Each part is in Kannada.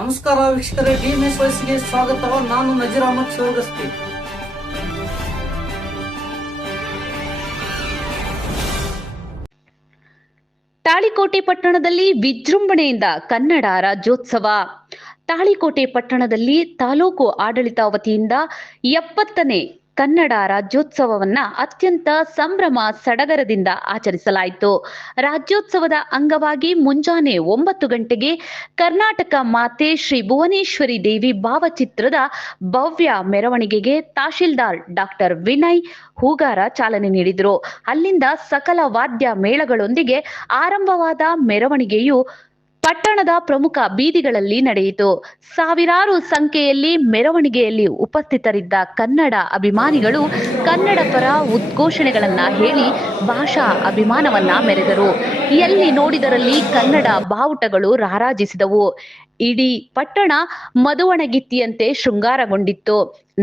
ನಮಸ್ಕಾರ ವೀಕ್ಷಕರೇ, ಡಿಎಂಎಸ್ ವಾಯ್ಸ್ಗೆ ಸ್ವಾಗತ. ನಾನು ನಜೀರ್ ಅಹಮದ್ ಶಿವಗಸ್ತಿ. ತಾಳಿಕೋಟೆ ಪಟ್ಟಣದಲ್ಲಿ ವಿಜೃಂಭಣೆಯಿಂದ ಕನ್ನಡ ರಾಜ್ಯೋತ್ಸವ. ತಾಳಿಕೋಟೆ ಪಟ್ಟಣದಲ್ಲಿ ತಾಲೂಕು ಆಡಳಿತ ವತಿಯಿಂದ 70ನೇ ಕನ್ನಡ ರಾಜ್ಯೋತ್ಸವವನ್ನ ಅತ್ಯಂತ ಸಂಭ್ರಮ ಸಡಗರದಿಂದ ಆಚರಿಸಲಾಯಿತು. ರಾಜ್ಯೋತ್ಸವದ ಅಂಗವಾಗಿ ಮುಂಜಾನೆ 9 ಗಂಟೆಗೆ ಕರ್ನಾಟಕ ಮಾತೆ ಶ್ರೀ ಭುವನೇಶ್ವರಿ ದೇವಿ ಭಾವಚಿತ್ರದ ಭವ್ಯ ಮೆರವಣಿಗೆಗೆ ತಹಶೀಲ್ದಾರ್ ಡಾಕ್ಟರ್ ವಿನಯ್ ಹೂಗಾರ ಚಾಲನೆ ನೀಡಿದರು. ಅಲ್ಲಿಂದ ಸಕಲ ವಾದ್ಯ ಮೇಳಗಳೊಂದಿಗೆ ಆರಂಭವಾದ ಮೆರವಣಿಗೆಯು ಪಟ್ಟಣದ ಪ್ರಮುಖ ಬೀದಿಗಳಲ್ಲಿ ನಡೆಯಿತು. ಸಾವಿರಾರು ಸಂಖ್ಯೆಯಲ್ಲಿ ಮೆರವಣಿಗೆಯಲ್ಲಿ ಉಪಸ್ಥಿತರಿದ್ದ ಕನ್ನಡ ಅಭಿಮಾನಿಗಳು ಕನ್ನಡ ಪರ ಉದ್ಘೋಷಣೆಗಳನ್ನ ಹೇಳಿ ಭಾಷಾ ಅಭಿಮಾನವನ್ನ ಮೆರೆದರು. ಎಲ್ಲಿ ನೋಡಿದರಲ್ಲಿ ಕನ್ನಡ ಬಾವುಟಗಳು ರಾರಾಜಿಸಿದವು. ಇಡೀ ಪಟ್ಟಣ ಮಧುವಣಗಿತ್ತಿಯಂತೆ ಶೃಂಗಾರಗೊಂಡಿತ್ತು.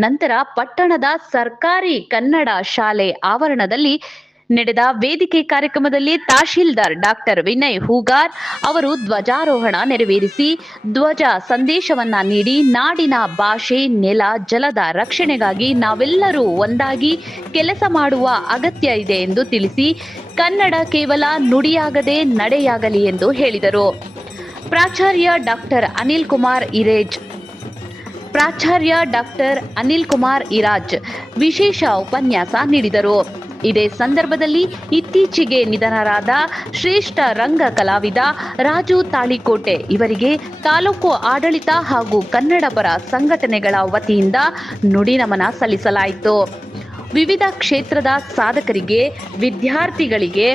ನಂತರ ಪಟ್ಟಣದ ಸರ್ಕಾರಿ ಕನ್ನಡ ಶಾಲೆ ಆವರಣದಲ್ಲಿ ನಡೆದ ವೇದಿಕೆ ಕಾರ್ಯಕ್ರಮದಲ್ಲಿ ತಹಶೀಲ್ದಾರ್ ಡಾಕ್ಟರ್ ವಿನಯ್ ಹೂಗಾರ್ ಅವರು ಧ್ವಜಾರೋಹಣ ನೆರವೇರಿಸಿ ಧ್ವಜ ಸಂದೇಶವನ್ನ ನೀಡಿ ನಾಡಿನ ಭಾಷೆ, ನೆಲ, ಜಲದ ರಕ್ಷಣೆಗಾಗಿ ನಾವೆಲ್ಲರೂ ಒಂದಾಗಿ ಕೆಲಸ ಮಾಡುವ ಅಗತ್ಯ ಇದೆ ಎಂದು ತಿಳಿಸಿ ಕನ್ನಡ ಕೇವಲ ನುಡಿಯಾಗದೆ ನಡೆಯಾಗಲಿ ಎಂದು ಹೇಳಿದರು. ಪ್ರಾಚಾರ್ಯ ಡಾಕ್ಟರ್ ಅನಿಲ್ ಕುಮಾರ್ ಇರಾಜ್ ವಿಶೇಷ ಉಪನ್ಯಾಸ ನೀಡಿದರು. ಇದೇ ಸಂದರ್ಭದಲ್ಲಿ ಇತ್ತೀಚೆಗೆ ನಿಧನರಾದ ಶ್ರೇಷ್ಠ ರಂಗ ಕಲಾವಿದ ರಾಜು ತಾಳಿಕೋಟೆ ಇವರಿಗೆ ತಾಲೂಕು ಆಡಳಿತ ಹಾಗೂ ಕನ್ನಡ ಪರ ಸಂಘಟನೆಗಳ ವತಿಯಿಂದ ನುಡಿನಮನ ಸಲ್ಲಿಸಲಾಯಿತು. ವಿವಿಧ ಕ್ಷೇತ್ರದ ಸಾಧಕರಿಗೆ, ವಿದ್ಯಾರ್ಥಿಗಳಿಗೆ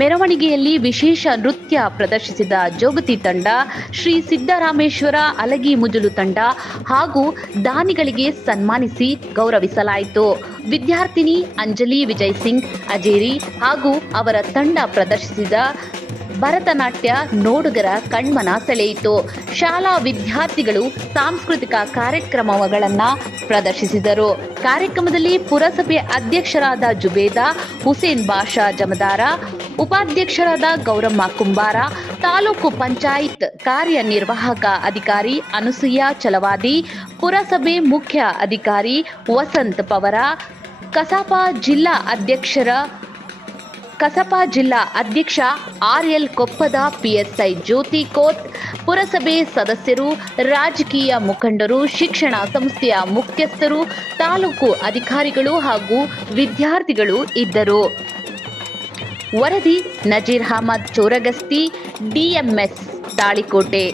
ಮೆರವಣಿಗೆಯಲ್ಲಿ ವಿಶೇಷ ನೃತ್ಯ ಪ್ರದರ್ಶಿಸಿದ ಜೋಗತಿ ತಂಡ, ಶ್ರೀ ಸಿದ್ದರಾಮೇಶ್ವರ ಅಲಗಿ ಮುಜಲು ತಂಡ ಹಾಗೂ ದಾನಿಗಳಿಗೆ ಸನ್ಮಾನಿಸಿ ಗೌರವಿಸಲಾಯಿತು. ವಿದ್ಯಾರ್ಥಿನಿ ಅಂಜಲಿ ವಿಜಯ್ ಸಿಂಗ್ ಅಜೇರಿ ಹಾಗೂ ಅವರ ತಂಡ ಪ್ರದರ್ಶಿಸಿದ ಭರತನಾಟ್ಯ ನೋಡುಗರ ಕಣ್ಮನ ಸೆಳೆಯಿತು. ಶಾಲಾ ವಿದ್ಯಾರ್ಥಿಗಳು ಸಾಂಸ್ಕೃತಿಕ ಕಾರ್ಯಕ್ರಮಗಳನ್ನು ಪ್ರದರ್ಶಿಸಿದರು. ಕಾರ್ಯಕ್ರಮದಲ್ಲಿ ಪುರಸಭೆ ಅಧ್ಯಕ್ಷರಾದ ಜುಬೇದಾ ಹುಸೇನ್ ಬಾಷಾ ಜಮದಾರ, ಉಪಾಧ್ಯಕ್ಷರಾದ ಗೌರಮ್ಮ ಕುಂಬಾರ, ತಾಲೂಕು ಪಂಚಾಯತ್ ಕಾರ್ಯನಿರ್ವಾಹಕ ಅಧಿಕಾರಿ ಅನುಸೂಯ ಚಲವಾದಿ, ಪುರಸಭೆ ಮುಖ್ಯ ಅಧಿಕಾರಿ ವಸಂತ್ ಪವರ, ಕಸಾಪ ಜಿಲ್ಲಾ ಅಧ್ಯಕ್ಷ ಆರ್ಎಲ್ ಕೊಪ್ಪದ, ಪಿಎಸ್ಐ ಜ್ಯೋತಿ ಕೋತ್, ಪುರಸಭೆ ಸದಸ್ಯರು, ರಾಜಕೀಯ ಮುಖಂಡರು, ಶಿಕ್ಷಣ ಸಂಸ್ಥೆಯ ಮುಖ್ಯಸ್ಥರು, ತಾಲೂಕು ಅಧಿಕಾರಿಗಳು ಹಾಗೂ ವಿದ್ಯಾರ್ಥಿಗಳು ಇದ್ದರು. ವರದಿ ನಜೀರ್ ಅಹಮದ್ ಚೋರಗಸ್ತಿ, ಡಿಎಂಎಸ್ ತಾಳಿಕೋಟೆ.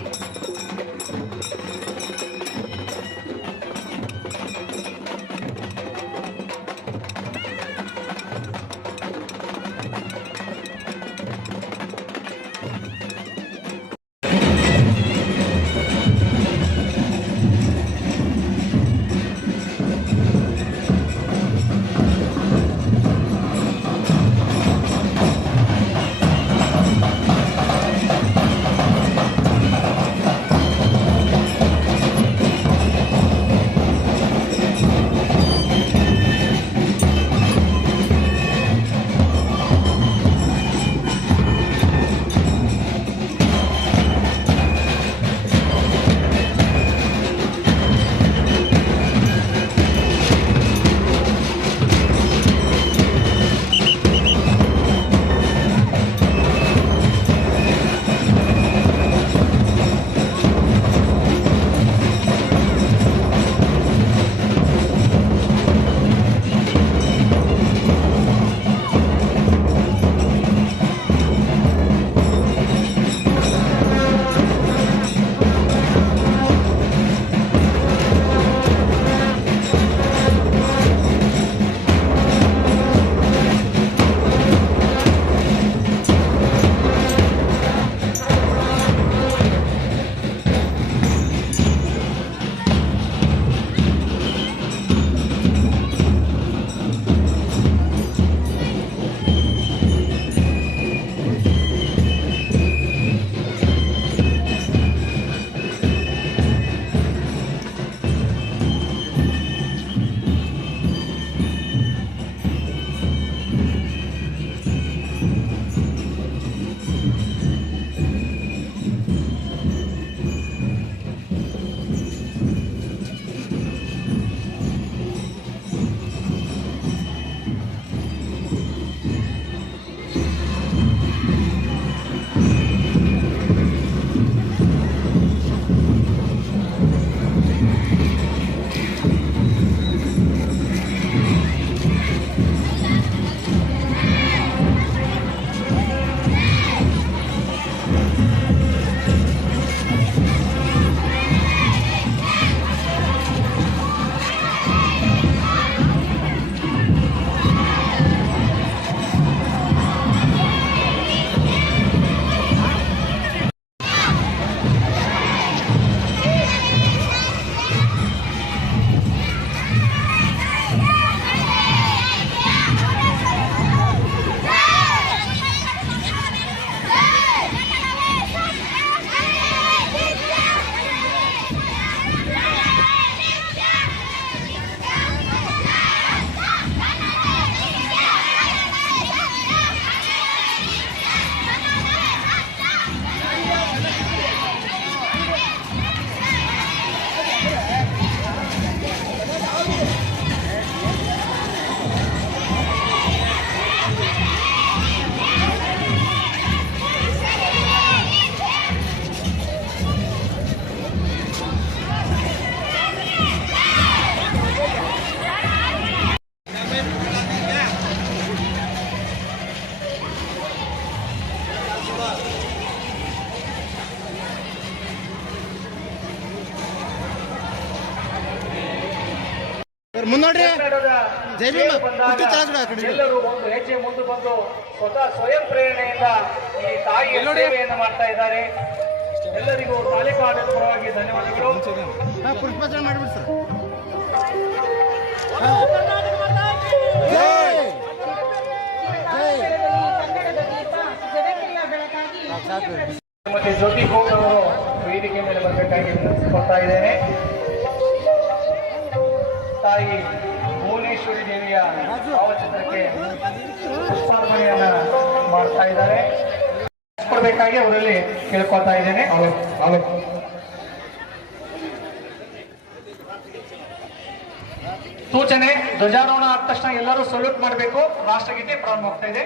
ಮುನ್ನೋಡ್ರಿ ಎಲ್ಲರೂ ಒಂದು ಹೆಜ್ಜೆ ಮುಂದೆ ಬಂದು ಸ್ವಯಂ ಪ್ರೇರಣೆಯಿಂದ ಈ ತಾಯಿಯ ಸೇವೆಯನ್ನು ಮಾಡ್ತಾ ಇದ್ದಾರೆ. ಎಲ್ಲರಿಗೂ ತಾಲೀಪಾಡದ ಪರವಾಗಿ ಧನ್ಯವಾದಗಳು. ಪುಷ್ಪಾರ್ಚನೆ ಮಾಡಿಬಿಡಿ ಸರ್. ಶ್ರೀಮತಿ ಜ್ಯೋತಿ ಕೋಟ್ ಅವರು ವೇದಿಕೆ ಮೇಲೆ ಬರಬೇಕಾಗಿ ಕೊಡ್ತಾ ಇದ್ದೇನೆ. ತಾಯಿ ಭುವನೇಶ್ವರಿ ದೇವಿಯ ಭಾವಚಿತ್ರಕ್ಕೆ ಪುಷ್ಪಾರ್ಪಣೆಯನ್ನ ಮಾಡ್ತಾ ಇದ್ದಾರೆ. ಕೊಡಬೇಕಾಗಿ ಅವರಲ್ಲಿ ಕೇಳ್ಕೊತಾ ಇದ್ದೇನೆ. ಸೂಚನೆ, ಧ್ವಜಾರೋಹಣ ಆದ ತಕ್ಷಣ ಎಲ್ಲರೂ ಸಲ್ಯೂಟ್ ಮಾಡಬೇಕು. ರಾಷ್ಟ್ರಗೀತೆ ಪ್ರಾರಂಭ ಆಗ್ತಾ ಇದೆ.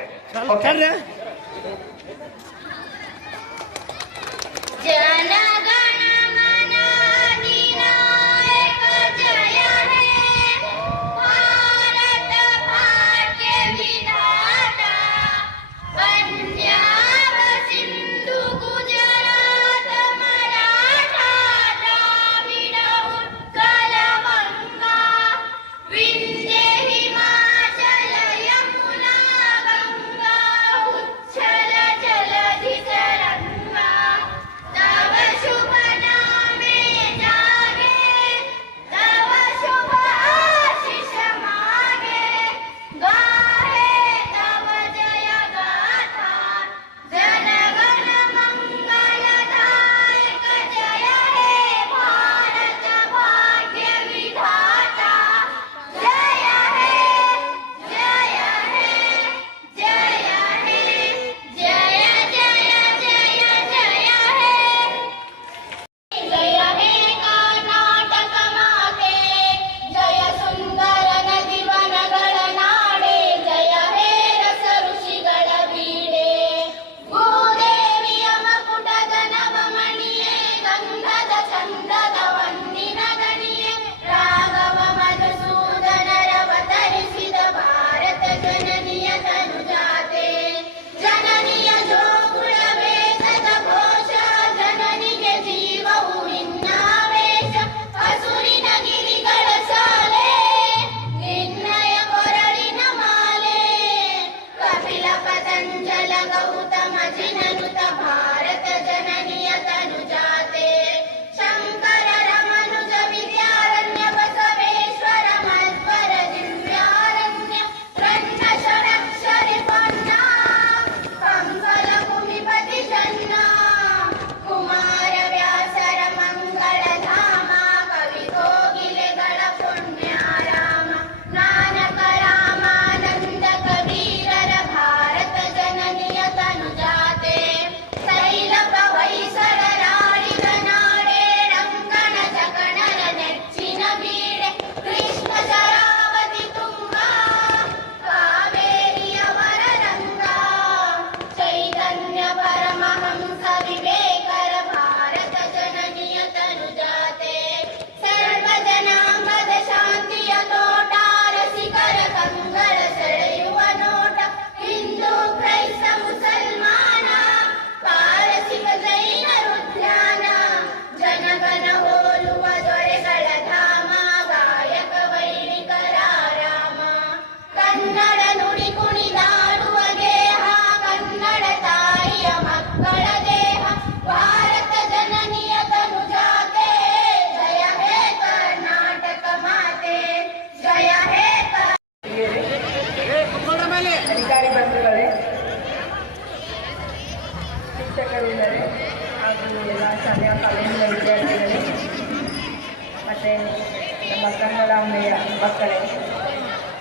ಮಕ್ಕಳೇ,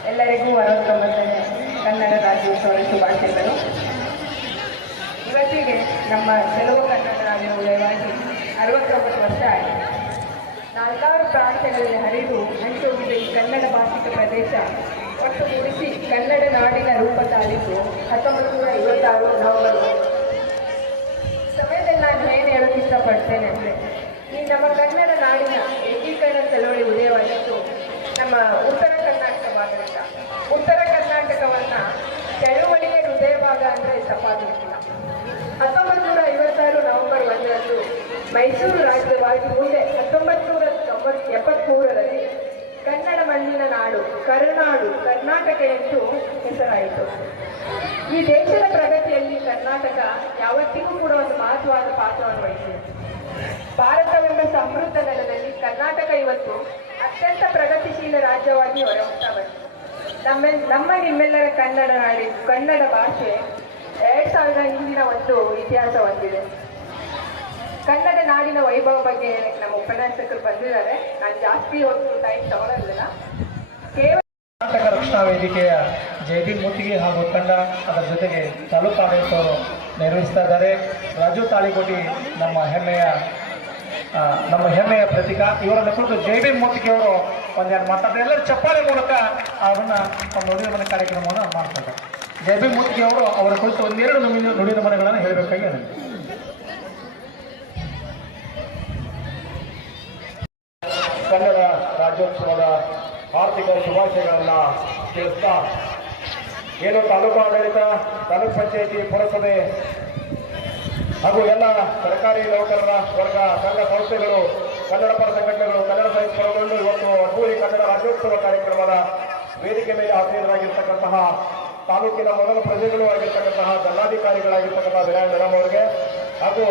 ಎಲ್ಲರಿಗೂ 69ನೇ ಕನ್ನಡ ರಾಜ್ಯೋತ್ಸವದ ಶುಭಾಶಯಗಳು. ಇವತ್ತಿಗೆ ನಮ್ಮ ಕೆಲವು ಕನ್ನಡ ರಾಜ್ಯ ಉದಯವಾಗಿ 69 ವರ್ಷ ಆಗಿದೆ. 4 ಪ್ರಾಂತ್ಯಗಳಲ್ಲಿ ಹರಿದು ಹಂಚೋಗಿದ್ದ ಈ ಕನ್ನಡ ಭಾಷಿಕ ಪ್ರದೇಶ ಒಟ್ಟುಗೂಡಿಸಿ ಕನ್ನಡ ನಾಡಿನ ರೂಪ ತಾಳಿದ್ದು 1956 ನವೆಂಬರ್. ಸಮಯದಲ್ಲಿ ನಾನು ಏನು ಹೇಳೋಕ್ಕೆ ಇಷ್ಟಪಡ್ತೇನೆ ಅಂದರೆ, ಈ ನಮ್ಮ ಕನ್ನಡ ನಾಡಿನ ಏಕೀಕರಣ ಚಳವಳಿ ಉದಯವಾಗಿದ್ದು ನಮ್ಮ ಉತ್ತರ ಕರ್ನಾಟಕ ಭಾಗದಿಂದ. ಉತ್ತರ ಕರ್ನಾಟಕವನ್ನು ಚಳವಳಿಯ ಹೃದಯ ಭಾಗ ಅಂದರೆ ತಪ್ಪಾಗಲಿಕ್ಕಿಲ್ಲ. 1956 ನವೆಂಬರ್ 1ರಂದು ಮೈಸೂರು ರಾಜ್ಯವಾಗಿ ಮುಂದೆ 1973ರಲ್ಲಿ ಕನ್ನಡ ಮಣ್ಣಿನ ನಾಡ ಕರುನಾಡು ಕರ್ನಾಟಕ ಎಂದು ಹೆಸರಾಯಿತು. ಈ ದೇಶದ ಪ್ರಗತಿಯಲ್ಲಿ ಕರ್ನಾಟಕ ಯಾವತ್ತಿಗೂ ಕೂಡ ಒಂದು ಮಹತ್ವವಾದ ಪಾತ್ರವನ್ನು ವಹಿಸಿದೆ. ಭಾರತವೆಂಬ ಸಮೃದ್ಧ ನೆಲದಲ್ಲಿ ಕರ್ನಾಟಕ ಇವತ್ತು ಅತ್ಯಂತ ಪ್ರಗತಿಶೀಲ ರಾಜ್ಯವಾಗಿ ಹೊರಹೊಮ್ತಾ ಬಂದಿದೆ. ನಮ್ಮ ನಿಮ್ಮೆಲ್ಲರ ಕನ್ನಡ ಭಾಷೆ 2000 ಹಿಂದಿನ ಒಂದು ಇತಿಹಾಸ ಹೊಂದಿದೆ. ಕನ್ನಡ ನಾಡಿನ ವೈಭವ ಬಗ್ಗೆ ನಮ್ಮ ಉಪನ್ಯಾಸಕರು ಬಂದಿದ್ದಾರೆ. ನಾನು ಜಾಸ್ತಿ ಹೊತ್ತು ಟೈಮ್ ತಗೊಳ್ಳಲಿಲ್ಲ. ಕೇವಲ ಕರ್ನಾಟಕ ರಕ್ಷಣಾ ವೇದಿಕೆಯ ಜೆ.ಬಿ. ಮುತ್ತಿಗೆ ಹಾಗೂ ತಂಡ, ಅದರ ಜೊತೆಗೆ ತಾಲೂಕು ಆಡಳಿತವರು ನಿರ್ವಹಿಸ್ತಾ ಇದ್ದಾರೆ. ರಾಜು ತಾಳಿಕೋಟಿ ನಮ್ಮ ಹೆಮ್ಮೆಯ ಪ್ರತೀಕ. ಇವರನ್ನು ಕುರಿತು ಜೆ.ಬಿ. ಮುತ್ತಿಗೆ ಅವರು ಒಂದೆರಡು ಮಾತಾಡ್ತಾರೆ. ಎಲ್ಲರೂ ಚಪ್ಪಾಳೆ ಮೂಲಕ ಅವನ್ನ ಒಂದು ನುಡಿನಮನ ಕಾರ್ಯಕ್ರಮವನ್ನು ಮಾಡ್ತಾರೆ. ಜೆ.ಬಿ. ಮುತ್ತಿಗೆ ಅವರು ಅವರ ಕುರಿತು ಒಂದೆರಡು ನುಡಿನಮನಗಳನ್ನು ಹೇಳಬೇಕಾಗಿ ನನಗೆ. ಕನ್ನಡ ರಾಜ್ಯೋತ್ಸವದ ಆರ್ಥಿಕ ಶುಭಾಶಯಗಳನ್ನು ತಿಳಿಸ್ತಾ, ಏನು ತಾಲೂಕು ಆಡಳಿತ, ತಾಲೂಕು ಪಂಚಾಯಿತಿ, ಪುರಸಭೆ ಹಾಗೂ ಎಲ್ಲ ಸರ್ಕಾರಿ ನೌಕರರ ವರ್ಗ, ಸಂಘ ಸಂಸ್ಥೆಗಳು, ಕನ್ನಡ ಪರ ಸಂಘಟನೆಗಳು, ಕನ್ನಡ ಸಾಹಿತ್ಯ ಪರಗಳನ್ನು ಇವತ್ತು ಅದ್ದೂರಿ ಕನ್ನಡ ರಾಜ್ಯೋತ್ಸವ ಕಾರ್ಯಕ್ರಮದ ವೇದಿಕೆ ಮೇಲೆ ಹಾಜರಾಗಿರ್ತಕ್ಕಂತಹ ತಾಲೂಕಿನ ಮೊದಲ ಪ್ರಜೆಗಳು ಆಗಿರ್ತಕ್ಕಂತಹ ದಂಡಾಧಿಕಾರಿಗಳಾಗಿರ್ತಕ್ಕಂತಹ ವಿನಾಯಕ ಮೇಡಮ್ ಅವರಿಗೆ ಹಾಗೂ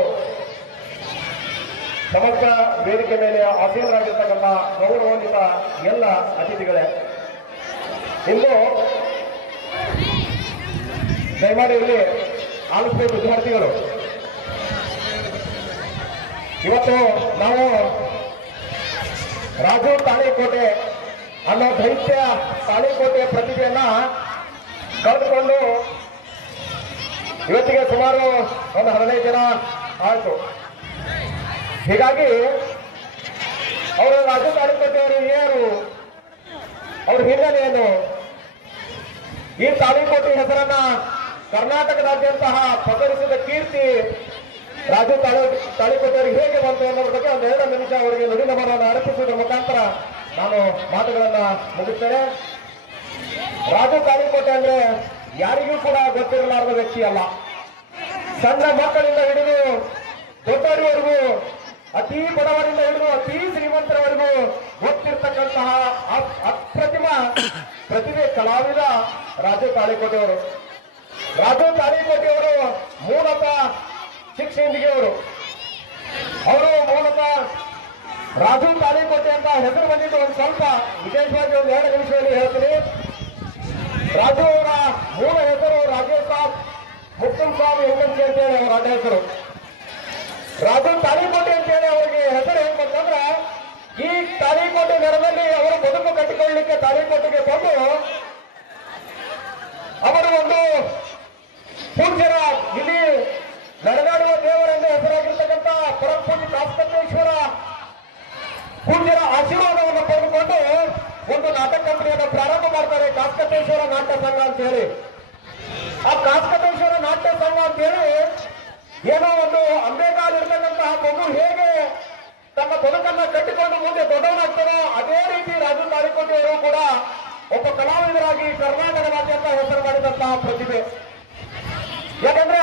ಸಮಗ್ರ ವೇದಿಕೆ ಮೇಲೆ ಆಸೀನರಾಗಿರ್ತಕ್ಕಂಥ ಗೌರವಾನ್ವಿತ ಎಲ್ಲ ಅತಿಥಿಗಳೇ, ಇನ್ನು ದಯಮಾಡಿ ಇಲ್ಲಿ ಆಲಿಸಬೇಕು ವಿದ್ಯಾರ್ಥಿಗಳು. ಇವತ್ತು ನಾವು ರಾಜು ತಾಳಿಕೋಟೆ ಅನ್ನೋ ದೈತ್ಯ ತಾಳಿಕೋಟೆಯ ಪ್ರತಿಭೆಯನ್ನ ಕಳೆದುಕೊಂಡು ಇವತ್ತಿಗೆ ಸುಮಾರು ಒಂದು 15 ಜನ ಆಯಿತು. ಹೀಗಾಗಿ ಅವರು ರಾಜು ತಾಳಿಕೋಟೆಯವರು ಯಾರು, ಅವ್ರ ಹಿನ್ನೆಲೆ ಏನು, ಈ ತಾಳಿಕೋಟೆ ಹೆಸರನ್ನ ಕರ್ನಾಟಕದಾದ್ಯಂತ ಪಸರಿಸಿದ ಕೀರ್ತಿ ರಾಜು ತಾಳಿಕೋಟೆಯವರಿಗೆ ಹೇಗೆ ಬಂತು ಅನ್ನೋದ್ರ ಬಗ್ಗೆ ಒಂದು 2 ನಿಮಿಷ ಅವರಿಗೆ ನುಡಿನಮನವನ್ನು ಅರ್ಪಿಸುವುದರ ಮುಖಾಂತರ ನಾನು ಮಾತುಗಳನ್ನ ಮುಗಿಸ್ತೇನೆ. ರಾಜು ತಾಳಿಕೋಟೆ ಅಂದ್ರೆ ಯಾರಿಗೂ ಕೂಡ ಗೊತ್ತಿರಲಾರದ ವ್ಯಕ್ತಿ ಅಲ್ಲ. ಸಣ್ಣ ಮಕ್ಕಳಿಂದ ಹಿಡಿದು ದೊಡ್ಡವರಿವರೆಗೂ, ಅತಿ ಬಡವರಿಂದ ಹಿಡಿದು ಅತಿ ಶ್ರೀಮಂತರವರೆಗೂ ಗೊತ್ತಿರ್ತಕ್ಕಂತಹ ಅಪ್ರತಿಮ ಪ್ರತಿಭೆ ಕಲಾವಿದ ರಾಜು ತಾಳಿಕೋಟೆಯವರು. ರಾಜು ತಾಳಿಕೋಟೆಯವರು ಮೂಲತಃ ಶಿಕ್ಷೆಯೊಂದಿಗೆಯವರು. ಅವರು ಮೂಲತಃ ರಾಜು ತಾಳಿಕೋಟೆ ಅಂತ ಹೆಸರು ಬಂದಿದ್ದು ಒಂದು ಸ್ವಲ್ಪ ವಿಶೇಷವಾಗಿ ಒಂದು 2 ನಿಮಿಷದಲ್ಲಿ ಹೇಳ್ತೀನಿ. ರಾಜು ಅವರ ಮೂಲ ಹೆಸರು ರಾಜೇಶ್ ಸಾಬ್ ಮುಕ್ತಮ್ ಸಾಬ್ ಎಂಗಂಜಿ ಅಂತೇಳಿ ಅವರ ಅಡ್ಡ ಹೆಸರು. ರಾಜು ತಾಳಿಕೋಟೆ ಅಂತೇಳಿ ಅವರಿಗೆ ಹೆಸರು ಏನ್ ಬಂತಂದ್ರೆ, ಈ ತಾಳಿಕೋಟೆ ನೆಲದಲ್ಲಿ ಅವರು ಬದುಕು ಕಟ್ಟಿಕೊಳ್ಳಲಿಕ್ಕೆ ತಾಳಿಕೋಟೆಗೆ ಬಂದು ಅವರು ಒಂದು ಪೂಜ್ಯರ, ಇಲ್ಲಿ ನಡೆದಾಡುವ ದೇವರೆಂದು ಹೆಸರಾಗಿರ್ತಕ್ಕಂಥ ಪರಮಪೂಜ್ಯ ಕಾಸ್ಕತೇಶ್ವರ ಪೂಜ್ಯರ ಆಶೀರ್ವಾದವನ್ನು ಪಡೆದುಕೊಂಡು ಒಂದು ನಾಟಕ ಕಂಪನಿಯನ್ನು ಪ್ರಾರಂಭ ಮಾಡ್ತಾರೆ, ಕಾಸ್ಕತೇಶ್ವರ ನಾಟ್ಯ ಸಂಘ ಅಂತ ಹೇಳಿ. ಆ ಕಾಸ್ಕತೇಶ್ವರ ನಾಟ್ಯ ಸಂಘ ಅಂತ ಹೇಳಿ ಏನೋ ಒಂದು ಅಂಬೇಗಾಲಿರ್ತಕ್ಕಂತಹ ಮಗು ಹೇಗೆ ತಮ್ಮ ಬದುಕನ್ನ ಕಟ್ಟಿಕೊಂಡು ಮುಂದೆ ದೊಡ್ಡವನಾಗ್ತಾನೋ ಅದೇ ರೀತಿ ರಾಜು ತಾಳಿಕೋಟೆಯವರು ಕೂಡ ಒಬ್ಬ ಕಲಾವಿದರಾಗಿ ಕರ್ನಾಟಕದಾದ್ಯಂತ ಹೆಸರು ಮಾಡಿದಂತಹ ಪ್ರತಿಭೆ. ಯಾಕಂದ್ರೆ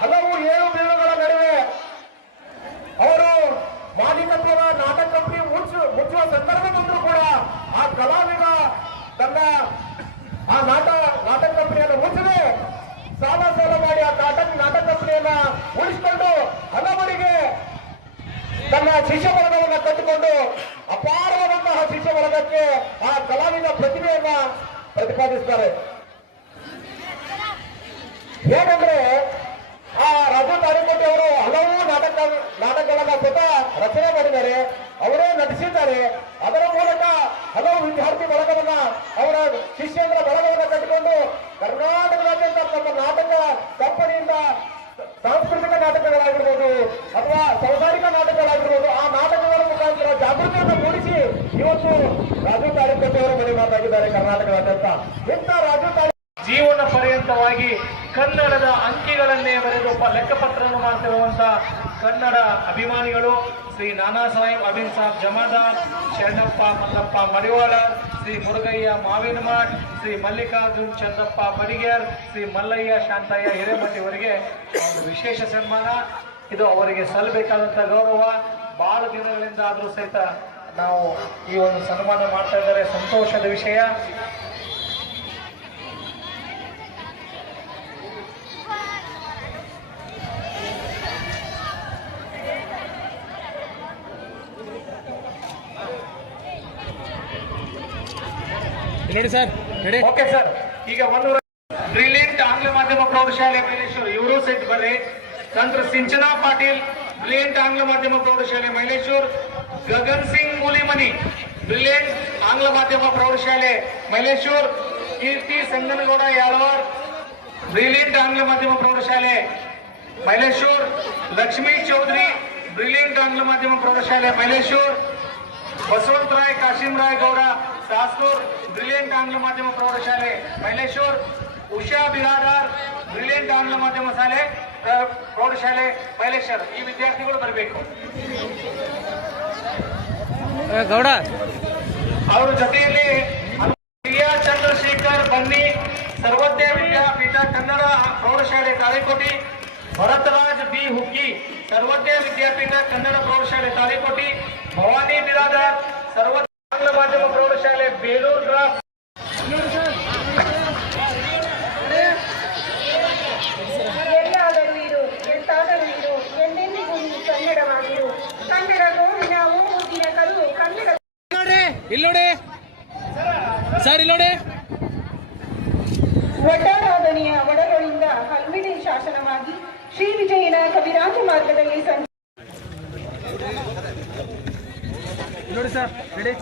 ಹಲವು ಏಳು ಬೀಳುಗಳ ನಡುವೆ ಅವರು ಮಾಲೀಕತ್ವದ ನಾಟಕ ಕಂಪನಿ ಮುಚ್ಚುವ ಸಂದರ್ಭ ಬಂದರೂ ಕೂಡ ಆ ಕಲಾವಿದ ತನ್ನ ಆ ನಾಟಕ ಕಂಪನಿಯನ್ನು ಮುಚ್ಚದೆ ಸಾಲ ಮಾಡಿ ಆ ನಾಟಕ ಕಂಪನಿಯನ್ನ ಉಳಿಸಿಕೊಂಡು ಹಲವರಿಗೆ ತನ್ನ ಶಿಷ್ಯ ವರ್ಗವನ್ನು ಕಟ್ಟಿಕೊಂಡು ಅಪಾರವಾದಂತಹ ಶಿಷ್ಯ ವರ್ಗಕ್ಕೆ ಆ ಕಲಾವಿದ ಪ್ರತಿಭೆಯನ್ನ ಪ್ರತಿಪಾದಿಸ್ತಾರೆ. ಹೇಗಂದ್ರೆ ಆ ರಾಜು ತಾಳಿಕೋಟೆ ಅವರು ಹಲವು ನಾಟಕಗಳನ್ನ ಸ್ವತಃ ರಚನೆ ಮಾಡಿದ್ದಾರೆ, ಅವರೇ ನಟಿಸಿದ್ದಾರೆ. ಅದರ ಮೂಲಕ ಹಲವು ವಿದ್ಯಾರ್ಥಿ ಬಳಗವನ್ನ, ಅವರ ಶಿಷ್ಯರ ಬಳಗವನ್ನ ಕಟ್ಟಿಕೊಂಡು ಕರ್ನಾಟಕದಾದ್ಯಂತ ನಮ್ಮ ನಾಟಕ ಕಂಪನಿಯಿಂದ ಸಾಂಸ್ಕೃತಿಕ ನಾಟಕಗಳಾಗಿರ್ಬೋದು ಅಥವಾ ಸಂಸಾರಿಕ ನಾಟಕಗಳಾಗಿರ್ಬೋದು, ಆ ನಾಟಕಗಳ ಮುಖಾಂತರ ಜಾಗೃತಿಯನ್ನು ಮೂಡಿಸಿ ಇವತ್ತು ರಾಜು ತಾಳಿಕೋಟೆಯವರು ಮನೆ ಮಾತಾಗಿದ್ದಾರೆ ಕರ್ನಾಟಕದಾದ್ಯಂತ. ಇಂಥ ರಾಜು ಜೀವನ ಪರ್ಯಂತವಾಗಿ ಕನ್ನಡದ ಅಂಕಿಗಳನ್ನೇ ಬರೆದು ಲೆಕ್ಕಪತ್ರವನ್ನು ಮಾಡ್ತಿರುವಂತಹ ಕನ್ನಡ ಅಭಿಮಾನಿಗಳು ಶ್ರೀ ನಾನಾ ಸಾಹೇಬ್ ಅಬಿನ್ ಸಾಬ್ ಜಮಾದಾರ್, ಶರಣಪ್ಪ ಮಲ್ಲಪ್ಪ ಮಡಿವಾಳ, ಶ್ರೀ ಮುರುಗಯ್ಯ ಮಾವಿನಮಾಡ್, ಶ್ರೀ ಮಲ್ಲಿಕಾರ್ಜುನ್ ಚಂದಪ್ಪ ಬಡಿಗೇರ್, ಶ್ರೀ ಮಲ್ಲಯ್ಯ ಶಾಂತಯ್ಯ ಹಿರೇಮಠಿಯವರಿಗೆ ಒಂದು ವಿಶೇಷ ಸನ್ಮಾನ. ಇದು ಅವರಿಗೆ ಸಲ್ಲಬೇಕಾದಂಥ ಗೌರವ. ಬಹಳ ದಿನಗಳಿಂದ ಆದರೂ ಸಹಿತ ನಾವು ಈ ಒಂದು ಸನ್ಮಾನ ಮಾಡ್ತಾ ಇದ್ದಾರೆ, ಸಂತೋಷದ ವಿಷಯ. ನೋಡಿ ಸರ್ ರೆಡಿ. Okay sir. ಈಗ 100 ಬ್ರಿಲಿಯಂಟ್ ಆಂಗ್ಲ ಮಾಧ್ಯಮ ಪ್ರೌಢಶಾಲೆ ಮೈಲೇಶ್ವರ ಇವರು ಸಹಿತ ಬರ್ರಿ. ನಂತರ ಸಿಂಚನಾ ಪಾಟೀಲ್ ಬ್ರಿಲಿಯಂಟ್ ಆಂಗ್ಲ ಮಾಧ್ಯಮ ಪ್ರೌಢಶಾಲೆ ಮೈಲೇಶ್ವರ್. ಗಗನ್ ಸಿಂಗ್ ಮೂಲಿಮನಿ ಬ್ರಿಲಿಯಂಟ್ ಆಂಗ್ಲ ಮಾಧ್ಯಮ ಪ್ರೌಢಶಾಲೆ ಮೈಲೇಶ್ವರ್. ಕೀರ್ತಿ ಸಂಗನಗೌಡ ಯಾಳವಾರ್ ಬ್ರಿಲಿಯಂಟ್ ಆಂಗ್ಲ ಮಾಧ್ಯಮ ಪ್ರೌಢಶಾಲೆ ಮೈಲೇಶ್ವರ್. ಲಕ್ಷ್ಮೀ ಚೌಧರಿ ಬ್ರಿಲಿಯಂಟ್ ಆಂಗ್ಲ ಮಾಧ್ಯಮ ಪ್ರೌಢಶಾಲೆ ಮೈಲೇಶ್ವರ್. ಬಸವಂತರಾಯ್ ಕಾಶಿಮರಾಯ್ ಗೌಡ ಸಾಸ್ನೂರ್ ಬ್ರಿಲಿಯಂಟ್ ಆಂಗ್ಲ ಮಾಧ್ಯಮ ಪ್ರೌಢಶಾಲೆ ಮೈಲೇಶ್ವರ್. ಉಷಾ ಬಿರಾದಾರ್ ಬ್ರಿಲಿಯಂಟ್ ಆಂಗ್ಲ ಮಾಧ್ಯಮ ಶಾಲೆ ಪ್ರೌಢಶಾಲೆ ಮೈಲೇಶ್ವರ್. ಈ ವಿದ್ಯಾರ್ಥಿಗಳು ಬರಬೇಕು. ಗೌಡ ಅವರ ಜೊತೆಯಲ್ಲಿ ಪ್ರಿಯಾ ಚಂದ್ರಶೇಖರ್ ಬನ್ನಿ ಸರ್ವೋದಯ ವಿದ್ಯಾಪೀಠ ಕನ್ನಡ ಪ್ರೌಢಶಾಲೆ ತಾಳಿಕೋಟಿ. ಭರತರಾಜ್ ಬಿ ಹುಕ್ಕಿ ಸರ್ವೋದಯ ವಿದ್ಯಾಪೀಠ ಕನ್ನಡ ಪ್ರೌಢಶಾಲೆ ತಾಳಿಕೋಟಿ. ಭವಾನಿ ಬಿರಾದಾರ್ ಸರ್ವೋದಯ ಆಂಗ್ಲ ಮಾಧ್ಯಮ ಪ್ರೌಢಶಾಲೆ ಬೇಲೂರು ಗ್ರಾಫ್. ಎಲ್ಲಾದರೂ ಇರು ಎಂತಾದರೂ ಇರು ಎಂದೆಂದಿಗೂ ನೀ ಕನ್ನಡವಾಗಿರು. ಕನ್ನಡ ಗೋವಿನ ಮೂಗಿನ ಕರು ಕನ್ನಡ ಇಲ್ಲಿ ನೋಡಿ ಸರ್, ಇಲ್ಲಿ ನೋಡಿ. ಒಡ್ಡಾರಾಧನೆಯ ಒಡರೊಳಿಂದ ಹಲ್ಮಿಡಿ ಶಾಸನವಾಗಿ ಶ್ರೀ ವಿಜಯನ ಕವಿರಾಜ ಮಾರ್ಗದಲ್ಲಿ ನೋಡಿ ಸರ್ ರೆಡಿ.